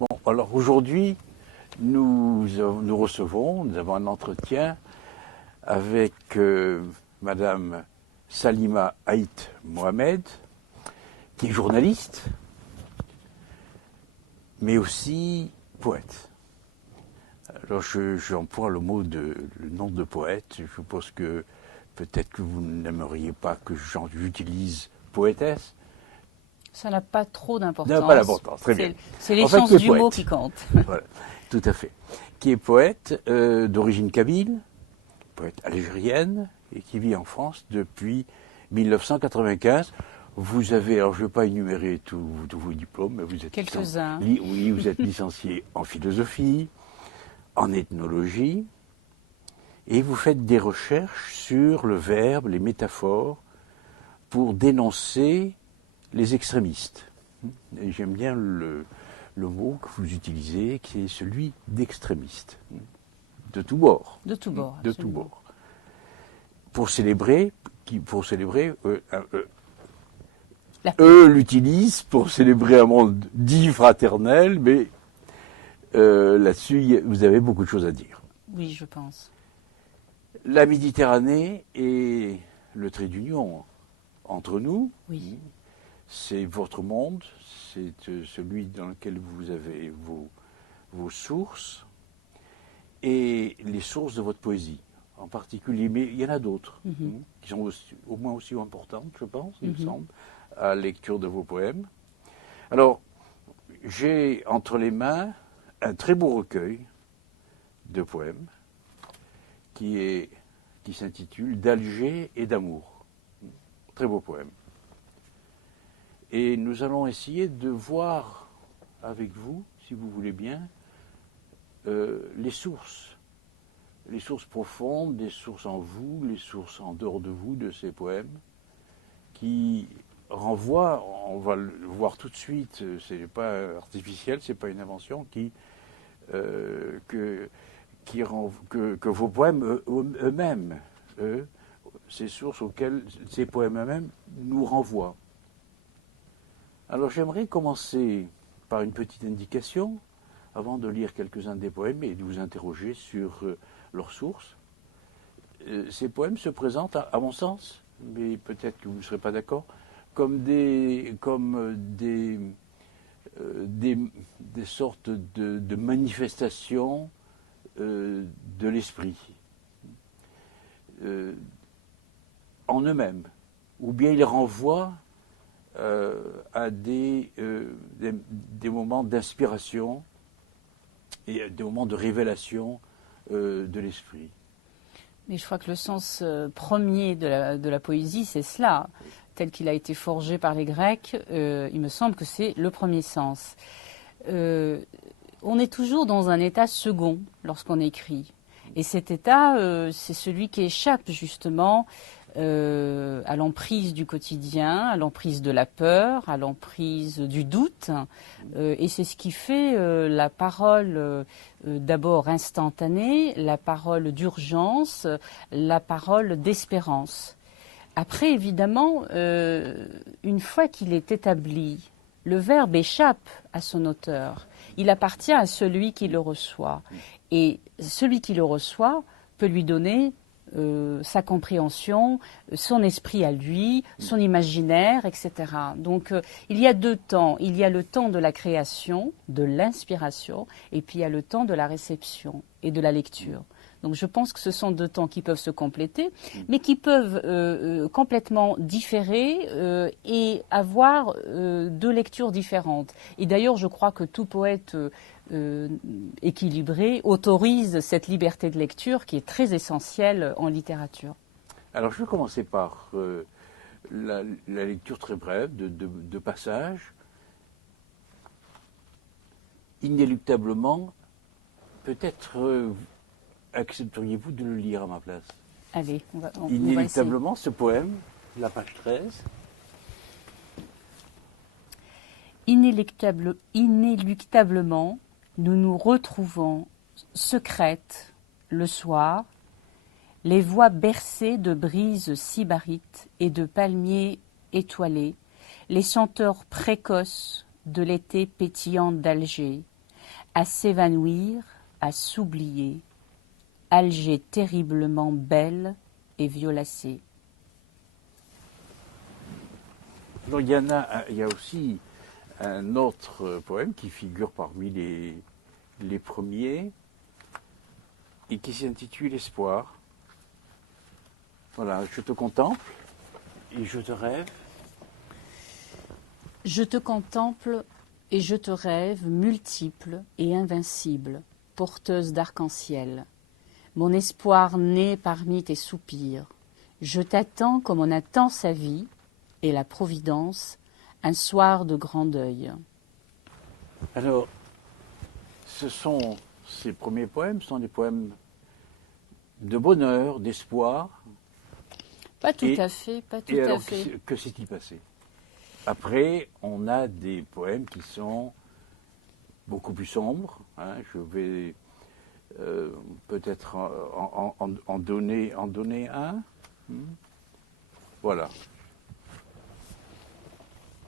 Bon, alors aujourd'hui, nous avons un entretien avec Madame Salima Haït Mohamed, qui est journaliste, mais aussi poète. Alors j'emploie le nom de poète. Je pense que peut-être que vous n'aimeriez pas que j'utilise poétesse. Ça n'a pas trop d'importance. N'a pas d'importance, très bien. C'est l'essence du mot qui compte. Voilà, tout à fait. Qui est poète d'origine kabyle, poète algérienne, et qui vit en France depuis 1995. Vous avez, alors je ne vais pas énumérer tous vos diplômes, mais vous êtes quelques-uns. Oui, vous êtes licencié en philosophie, en ethnologie, et vous faites des recherches sur le verbe, les métaphores, pour dénoncer les extrémistes. Et j'aime bien le mot que vous utilisez, qui est celui d'extrémiste. De tous bords. De tous bords. De tous bords. Pour célébrer, eux l'utilisent pour célébrer un monde dit fraternel, mais là-dessus, vous avez beaucoup de choses à dire. Oui, je pense. La Méditerranée est le trait d'union entre nous. Oui. C'est votre monde, c'est celui dans lequel vous avez vos sources et les sources de votre poésie en particulier. Mais il y en a d'autres qui sont au moins aussi importantes, je pense, il me semble, à la lecture de vos poèmes. Alors, j'ai entre les mains un très beau recueil de poèmes qui s'intitule D'Alger et d'amour. Très beau poème. Et nous allons essayer de voir avec vous, si vous voulez bien, les sources profondes, les sources en vous, les sources en dehors de vous de ces poèmes, qui renvoient, on va le voir tout de suite, c'est pas artificiel, c'est pas une invention, que vos poèmes eux-mêmes, ces sources auxquelles ces poèmes eux-mêmes nous renvoient. Alors j'aimerais commencer par une petite indication, avant de lire quelques-uns des poèmes et de vous interroger sur leurs sources. Ces poèmes se présentent, à mon sens, mais peut-être que vous ne serez pas d'accord, comme des sortes de manifestations de l'esprit en eux-mêmes, ou bien ils renvoient à des moments d'inspiration et des moments de révélation de l'esprit. Mais je crois que le sens premier de la poésie, c'est cela. Tel qu'il a été forgé par les Grecs, il me semble que c'est le premier sens. On est toujours dans un état second lorsqu'on écrit. Et cet état, c'est celui qui échappe justement à l'emprise du quotidien, à l'emprise de la peur, à l'emprise du doute. Et c'est ce qui fait la parole d'abord instantanée, la parole d'urgence, la parole d'espérance. Après, évidemment, une fois qu'il est établi, le verbe échappe à son auteur. Il appartient à celui qui le reçoit. Et celui qui le reçoit peut lui donner sa compréhension, son esprit à lui, son imaginaire, etc. Donc il y a deux temps. Il y a le temps de la création, de l'inspiration, et puis il y a le temps de la réception et de la lecture. Donc je pense que ce sont deux temps qui peuvent se compléter, mais qui peuvent complètement différer et avoir deux lectures différentes. Et d'ailleurs, je crois que tout poète équilibré autorise cette liberté de lecture qui est très essentielle en littérature. Alors je vais commencer par la lecture très brève de passages. Inéluctablement, peut-être accepteriez-vous de le lire à ma place? Allez, on va Inéluctablement, ce poème, la page 13. Inéluctablement, nous nous retrouvons secrètes le soir, les voix bercées de brises sybarites et de palmiers étoilés, les senteurs précoces de l'été pétillant d'Alger, à s'évanouir, à s'oublier. Alger terriblement belle et violacée. Alors, il y a aussi un autre poème qui figure parmi les premiers et qui s'intitule Espoir. Voilà, je te contemple et je te rêve. Je te contemple et je te rêve, multiple et invincible, porteuse d'arc-en-ciel. Mon espoir naît parmi tes soupirs. Je t'attends comme on attend sa vie et la providence, un soir de grand deuil. Alors, ces premiers poèmes sont des poèmes de bonheur, d'espoir. Pas tout à fait, pas tout à fait. Que s'est-il passé? Après, on a des poèmes qui sont beaucoup plus sombres. Hein. Je vais peut-être en donner un. Voilà.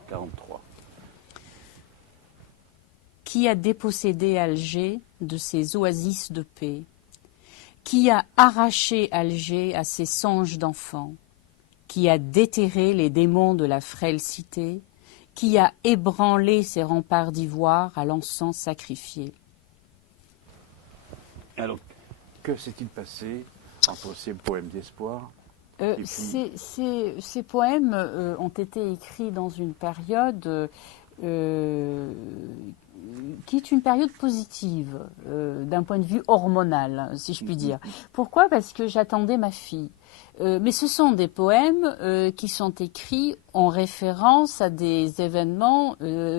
43. Qui a dépossédé Alger de ses oasis de paix? Qui a arraché Alger à ses songes d'enfant? Qui a déterré les démons de la frêle cité? Qui a ébranlé ses remparts d'ivoire à l'encens sacrifié? Alors, que s'est-il passé entre ces poèmes d'espoir Ces poèmes ont été écrits dans une période qui est une période positive d'un point de vue hormonal, si je puis dire. Pourquoi? Parce que j'attendais ma fille. Mais ce sont des poèmes qui sont écrits en référence à des événements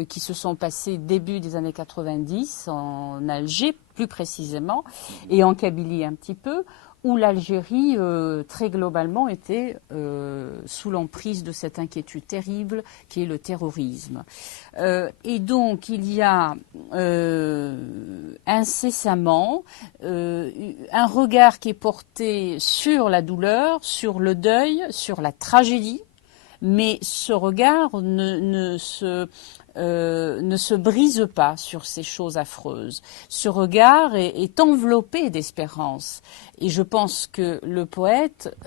qui se sont passés début des années 90 en Alger, plus précisément, et en Kabylie un petit peu, où l'Algérie, très globalement, était sous l'emprise de cette inquiétude terrible qui est le terrorisme. Et donc, il y a incessamment un regard qui est porté sur la douleur, sur le deuil, sur la tragédie, mais ce regard ne se brise pas sur ces choses affreuses. Ce regard est enveloppé d'espérance. Et je pense que le poète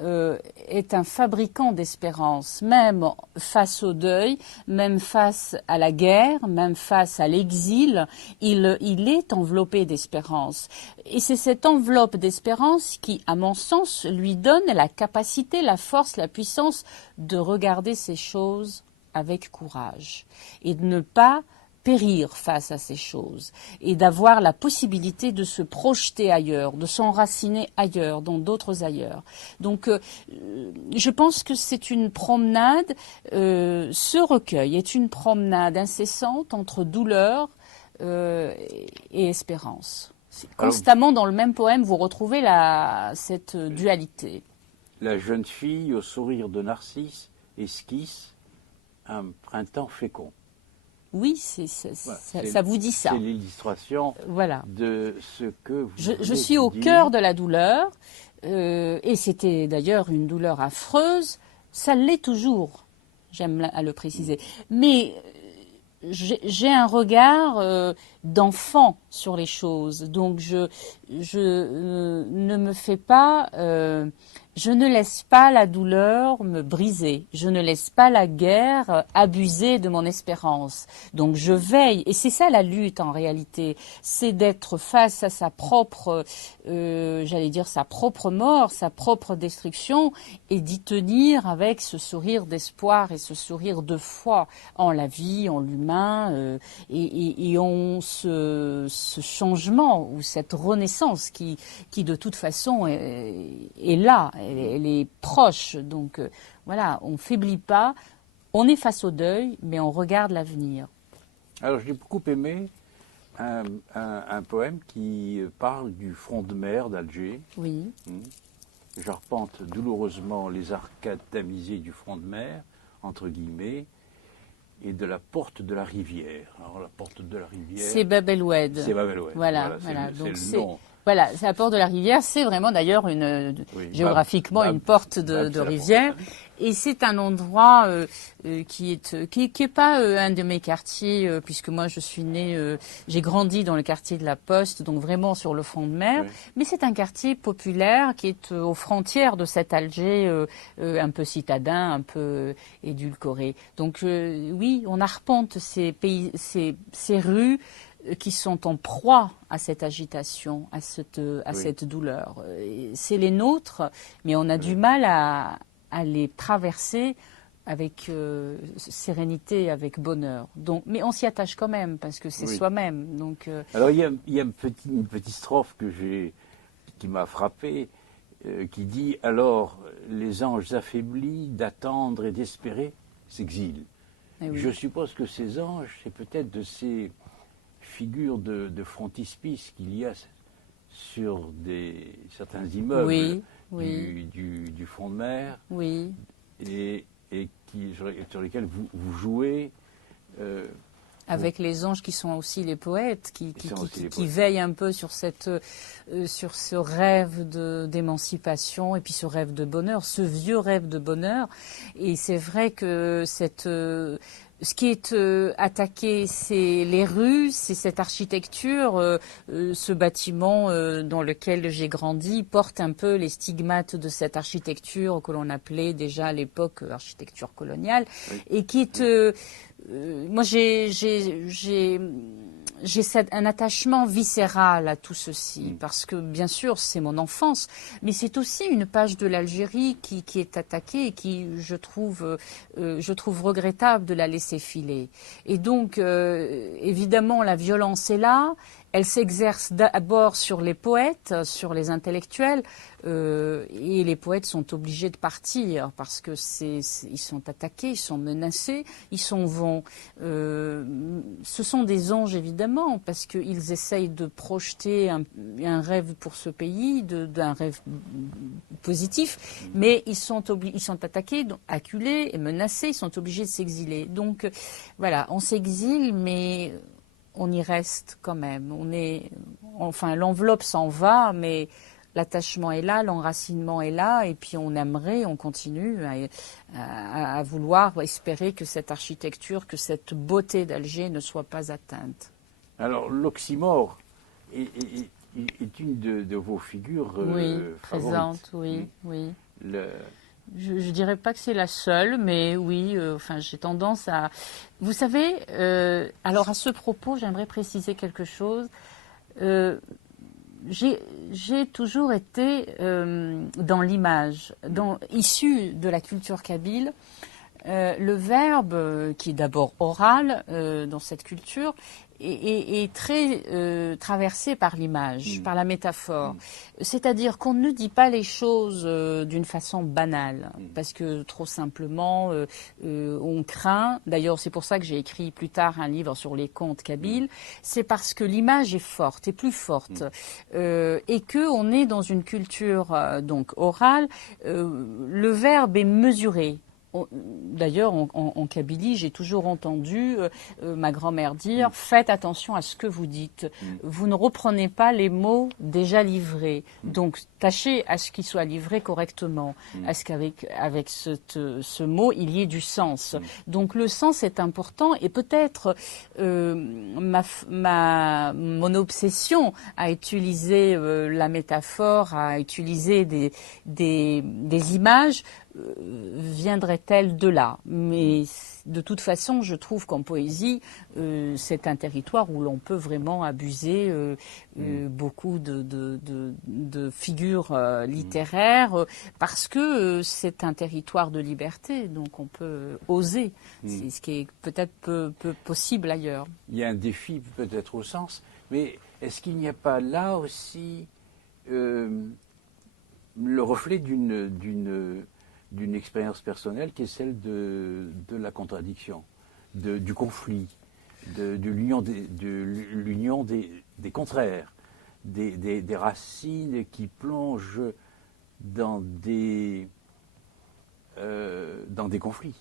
est un fabricant d'espérance, même face au deuil, même face à la guerre, même face à l'exil, il est enveloppé d'espérance. Et c'est cette enveloppe d'espérance qui, à mon sens, lui donne la capacité, la force, la puissance de regarder ces choses avec courage et de ne pas périr face à ces choses et d'avoir la possibilité de se projeter ailleurs, de s'enraciner ailleurs, dans d'autres ailleurs. Donc je pense que c'est une promenade, ce recueil est une promenade incessante entre douleur et espérance. Constamment dans le même poème, vous retrouvez cette dualité. La jeune fille au sourire de Narcisse esquisse un printemps fécond. Oui, ça vous dit ça. C'est l'illustration de ce que vous Je suis au cœur de la douleur, et c'était d'ailleurs une douleur affreuse. Ça l'est toujours, j'aime à le préciser. Mais j'ai un regard d'enfant sur les choses. Donc je ne me fais pas... je ne laisse pas la douleur me briser. Je ne laisse pas la guerre abuser de mon espérance. Donc je veille. Et c'est ça la lutte en réalité. C'est d'être face à sa propre, j'allais dire sa propre mort, sa propre destruction, et d'y tenir avec ce sourire d'espoir et ce sourire de foi en la vie, en l'humain, et en ce changement ou cette renaissance qui de toute façon est là. Elle est proche, donc voilà, on ne faiblit pas, on est face au deuil, mais on regarde l'avenir. Alors j'ai beaucoup aimé un poème qui parle du front de mer d'Alger. Oui. J'arpente douloureusement les arcades tamisées du front de mer, entre guillemets, et de la porte de la rivière. Alors la porte de la rivière... C'est Bab el Oued. C'est Bab el Oued. Voilà. C'est Donc le nom Voilà, c'est la porte de la rivière. C'est vraiment d'ailleurs géographiquement une porte de rivière. Et c'est un endroit qui est pas un de mes quartiers, puisque moi je suis née, j'ai grandi dans le quartier de la Poste, donc vraiment sur le front de mer. Oui. Mais c'est un quartier populaire qui est aux frontières de cet Alger un peu citadin, un peu édulcoré. Donc oui, on arpente ces rues qui sont en proie à cette agitation, à cette douleur. C'est les nôtres, mais on a du mal à les traverser avec sérénité, avec bonheur. Donc, mais on s'y attache quand même, parce que c'est soi-même. Donc, Alors il y a une petite strophe qui m'a frappé, qui dit « Alors les anges affaiblis d'attendre et d'espérer s'exilent ». Je suppose que ces anges, c'est peut-être de ces figures de frontispice qu'il y a sur certains immeubles du fond de mer et sur lesquels vous jouez. Avec les anges qui sont aussi les poètes, qui veillent un peu sur ce rêve d'émancipation et puis ce rêve de bonheur, ce vieux rêve de bonheur. Et c'est vrai que ce qui est attaqué, c'est les rues, c'est cette architecture. Ce bâtiment dans lequel j'ai grandi porte un peu les stigmates de cette architecture que l'on appelait déjà à l'époque architecture coloniale, et qui est... moi, j'ai un attachement viscéral à tout ceci, parce que, bien sûr, c'est mon enfance, mais c'est aussi une page de l'Algérie qui est attaquée et qui, je trouve regrettable de la laisser filer. Et donc, évidemment, la violence est là. Elle s'exerce d'abord sur les poètes, sur les intellectuels, et les poètes sont obligés de partir parce que ils sont attaqués, ils sont menacés, ils s'en vont. Ce sont des anges évidemment parce qu'ils essayent de projeter un rêve pour ce pays, d'un rêve positif, mais ils sont attaqués, acculés et menacés, ils sont obligés de s'exiler. Donc voilà, on s'exile, mais on y reste quand même. L'enveloppe s'en va, mais l'attachement est là, l'enracinement est là, et puis on continue à vouloir espérer que cette architecture, que cette beauté d'Alger ne soit pas atteinte. Alors, l'oxymore est une de vos figures présente, favorites. Oui. Je ne dirais pas que c'est la seule, mais oui, j'ai tendance à... Vous savez, alors à ce propos, j'aimerais préciser quelque chose. J'ai toujours été dans l'image, issu de la culture kabyle. Le verbe, qui est d'abord oral dans cette culture, est très traversé par l'image, par la métaphore. C'est-à-dire qu'on ne dit pas les choses d'une façon banale, parce que trop simplement, on craint. D'ailleurs, c'est pour ça que j'ai écrit plus tard un livre sur les contes kabyles. C'est parce que l'image est forte, est plus forte, et qu'on est dans une culture donc orale. Le verbe est mesuré. D'ailleurs, en Kabylie, j'ai toujours entendu ma grand-mère dire « Faites attention à ce que vous dites. Vous ne reprenez pas les mots déjà livrés. Donc, tâchez à ce qu'ils soient livrés correctement, à ce qu'avec ce mot, il y ait du sens. Donc, le sens est important et peut-être mon obsession à utiliser la métaphore, à utiliser des images, viendrait-elle de là. Mais de toute façon, je trouve qu'en poésie, c'est un territoire où l'on peut vraiment abuser beaucoup de figures littéraires parce que c'est un territoire de liberté, donc on peut oser. C'est ce qui est peut-être peu possible ailleurs. Il y a un défi peut-être au sens, mais est-ce qu'il n'y a pas là aussi le reflet d'une expérience personnelle qui est celle de la contradiction, du conflit, de l'union des contraires, des racines qui plongent dans des conflits.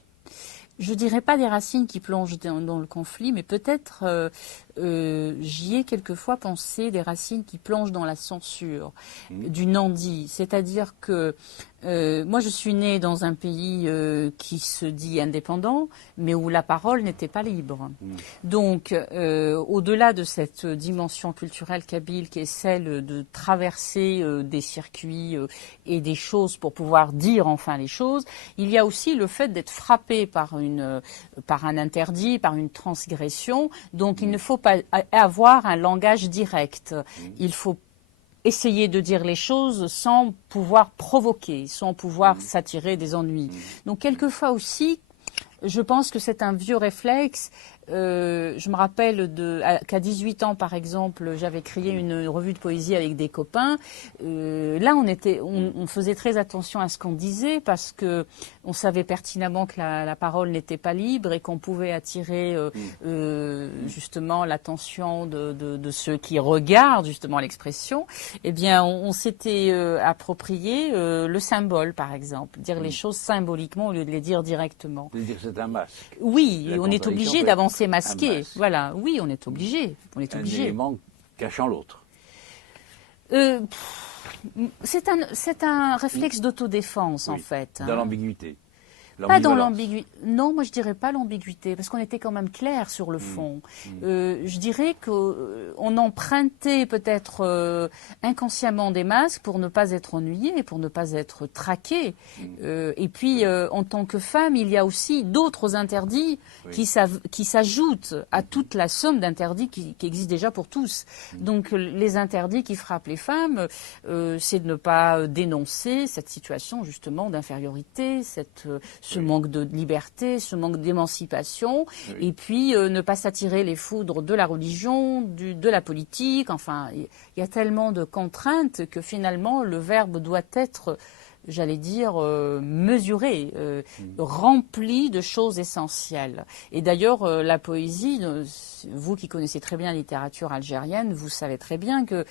Je dirais pas des racines qui plongent dans le conflit, mais peut-être j'y ai quelquefois pensé des racines qui plongent dans la censure, du non-dit. C'est-à-dire que moi, je suis née dans un pays qui se dit indépendant, mais où la parole n'était pas libre. Donc, au-delà de cette dimension culturelle kabyle qui est celle de traverser des circuits et des choses pour pouvoir dire enfin les choses, il y a aussi le fait d'être frappé par un interdit, par une transgression. Donc, il ne faut pas avoir un langage direct. Il faut essayer de dire les choses sans pouvoir provoquer, sans pouvoir s'attirer des ennuis. Donc, quelquefois aussi, je pense que c'est un vieux réflexe. Je me rappelle qu'à 18 ans, par exemple, j'avais créé une revue de poésie avec des copains. Là, on faisait très attention à ce qu'on disait parce que on savait pertinemment que la parole n'était pas libre et qu'on pouvait attirer justement l'attention de ceux qui regardent justement l'expression. Eh bien, on s'était approprié le symbole, par exemple, dire les choses symboliquement au lieu de les dire directement. C'est-à-dire que c'est un masque. Oui, on est obligé d'avancer masqué. masque. Voilà, oui, on est obligé. On est Un obligé. élément cachant l'autre. C'est un réflexe d'autodéfense, en Oui, fait. Dans l'ambiguïté. Pas dans l'ambiguïté. Non, moi je dirais pas l'ambiguïté, parce qu'on était quand même clair sur le fond. Je dirais qu'on empruntait peut-être inconsciemment des masques pour ne pas être ennuyé, pour ne pas être traqué. Et puis, en tant que femme, il y a aussi d'autres interdits qui s'ajoutent à toute la somme d'interdits qui existent déjà pour tous. Donc, les interdits qui frappent les femmes, c'est de ne pas dénoncer cette situation justement d'infériorité, ce manque de liberté, ce manque d'émancipation, et puis ne pas s'attirer les foudres de la religion, de la politique. Enfin, il y a tellement de contraintes que finalement le verbe doit être, j'allais dire, mesuré, rempli de choses essentielles. Et d'ailleurs, la poésie, vous qui connaissez très bien la littérature algérienne, vous savez très bien que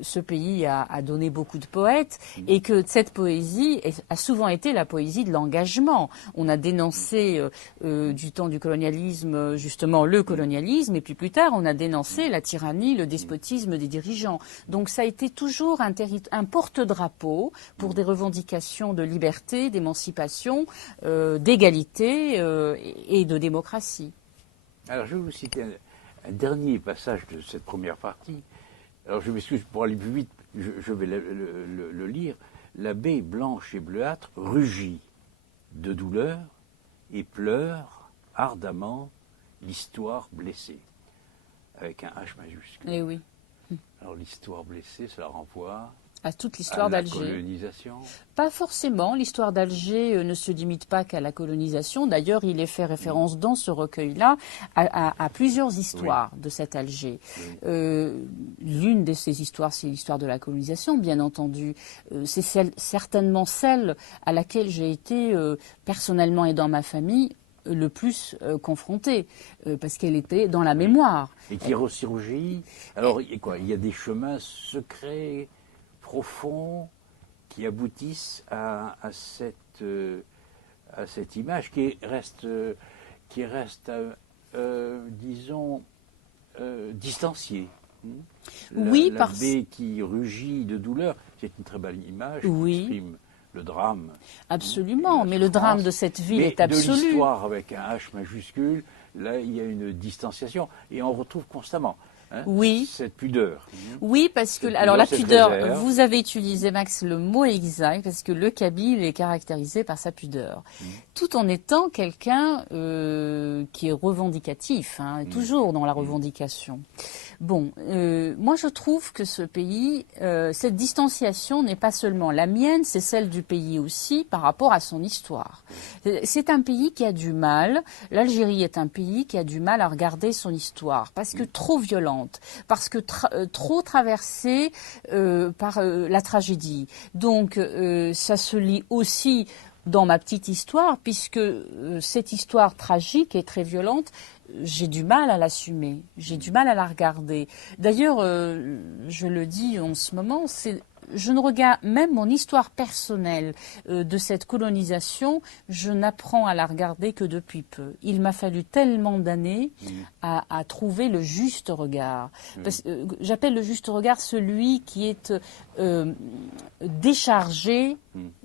ce pays a donné beaucoup de poètes et que cette poésie a souvent été la poésie de l'engagement. On a dénoncé du temps du colonialisme, justement, le colonialisme, et puis plus tard, on a dénoncé la tyrannie, le despotisme des dirigeants. Donc ça a été toujours un porte-drapeau pour des revendications de liberté, d'émancipation, d'égalité et de démocratie. Alors je vais vous citer un dernier passage de cette première partie. Alors je m'excuse pour aller plus vite, je vais le lire. La baie blanche et bleuâtre rugit de douleur et pleure ardemment l'histoire blessée, avec un H majuscule. Eh oui. Alors l'histoire blessée, cela renvoie à toute l'histoire d'Alger. La colonisation. Pas forcément. L'histoire d'Alger ne se limite pas qu'à la colonisation. D'ailleurs, il est fait référence dans ce recueil-là à plusieurs histoires de cet Alger. L'une de ces histoires, c'est l'histoire de la colonisation, bien entendu. C'est certainement celle à laquelle j'ai été personnellement et dans ma famille le plus confrontée, parce qu'elle était dans la mémoire. Et qui ressurgit. Alors, il y a des chemins secrets, profonds, qui aboutissent à cette image qui reste disons, distanciée. La baie qui rugit de douleur, c'est une très belle image qui exprime le drame. Absolument, mais le drame de cette ville est absolu. De l'histoire avec un H majuscule, là, il y a une distanciation. Et on retrouve constamment cette pudeur. Oui, parce que, alors la pudeur, vous avez utilisé, Max, le mot exact, parce que le kabyle est caractérisé par sa pudeur. Tout en étant quelqu'un qui est revendicatif, toujours dans la revendication. Bon, moi je trouve que ce pays, cette distanciation n'est pas seulement la mienne, c'est celle du pays aussi par rapport à son histoire. C'est un pays qui a du mal, l'Algérie est un pays qui a du mal à regarder son histoire, parce que trop violente, parce que trop traversée par la tragédie. Donc ça se lit aussi dans ma petite histoire, puisque cette histoire tragique et très violente, j'ai du mal à l'assumer, j'ai du mal à la regarder. D'ailleurs, je le dis en ce moment, je ne regarde même mon histoire personnelle de cette colonisation, je n'apprends à la regarder que depuis peu. Il m'a fallu tellement d'années à trouver le juste regard. J'appelle le juste regard celui qui est déchargé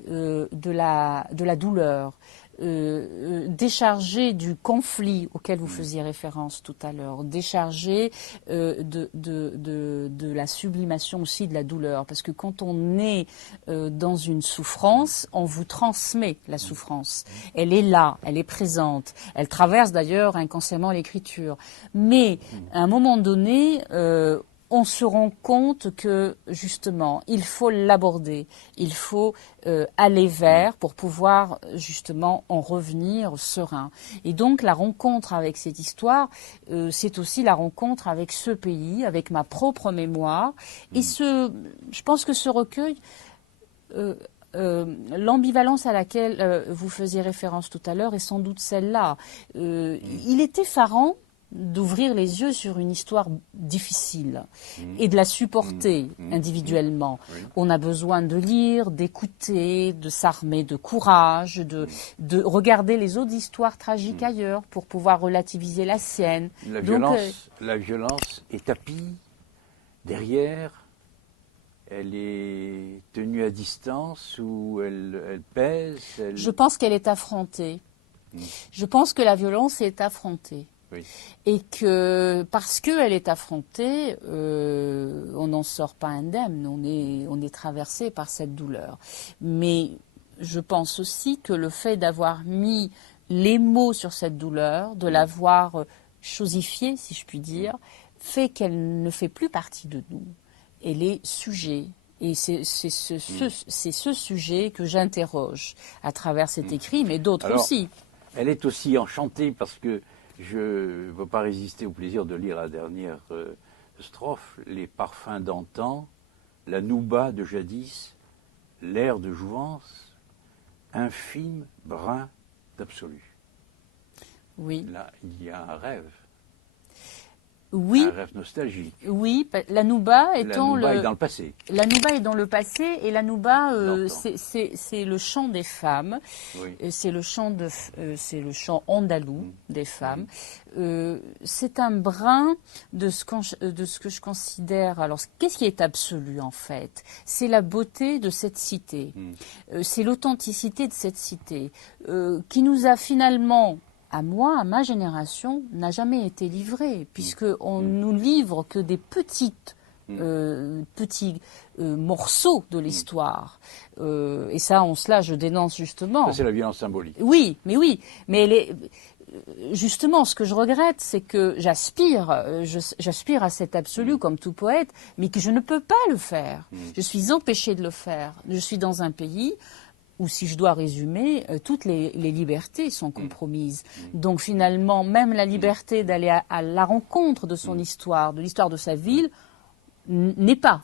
de la douleur. Déchargé du conflit auquel vous faisiez référence tout à l'heure, déchargé de la sublimation aussi de la douleur, parce que quand on est dans une souffrance, on vous transmet la souffrance. Elle est là, elle est présente, elle traverse d'ailleurs inconsciemment l'écriture. Mais à un moment donné, on se rend compte que, justement, il faut l'aborder, il faut aller vers pour pouvoir, justement, en revenir serein. Et donc, la rencontre avec cette histoire, c'est aussi la rencontre avec ce pays, avec ma propre mémoire. Et je pense que ce recueil... l'ambivalence à laquelle vous faisiez référence tout à l'heure est sans doute celle-là. Il est effarant d'ouvrir les yeux sur une histoire difficile et de la supporter individuellement. On a besoin de lire, d'écouter, de s'armer de courage, de regarder les autres histoires tragiques ailleurs pour pouvoir relativiser la sienne. La violence est tapie derrière. Elle est tenue à distance ou elle pèse. Je pense qu'elle est affrontée. Je pense que la violence est affrontée. Oui. Et que parce qu'elle est affrontée, on n'en sort pas indemne, on est traversé par cette douleur. Mais je pense aussi que le fait d'avoir mis les mots sur cette douleur, de l'avoir chosifiée, si je puis dire, fait qu'elle ne fait plus partie de nous. Elle est sujet. Et c'est ce sujet que j'interroge à travers cet écrit, mais d'autres aussi. Elle est aussi enchantée parce que je ne peux pas résister au plaisir de lire la dernière strophe. Les parfums d'antan, la nouba de jadis, l'air de jouvence, infime brin d'absolu. Oui. Là, il y a un rêve. Oui. Un rêve nostalgique. Oui, la nouba étant est dans le passé. La nouba est dans le passé et la nouba c'est le chant des femmes. Oui. C'est le chant andalou des femmes. C'est un brin de ce que je considère. Alors, qu'est-ce qui est absolu en fait? C'est la beauté de cette cité. C'est l'authenticité de cette cité qui nous a finalement, à moi, à ma génération, n'a jamais été livrée, puisqu'on nous livre que des petits morceaux de l'histoire. Et ça, en cela, je dénonce justement. Ça, c'est la violence symbolique. Oui, mais elle est... Justement, ce que je regrette, c'est que j'aspire à cet absolu comme tout poète, mais que je ne peux pas le faire. Je suis empêchée de le faire. Je suis dans un pays où, si je dois résumer, toutes les libertés sont compromises. Donc finalement, même la liberté d'aller à la rencontre de son histoire, de l'histoire de sa ville, n'est pas.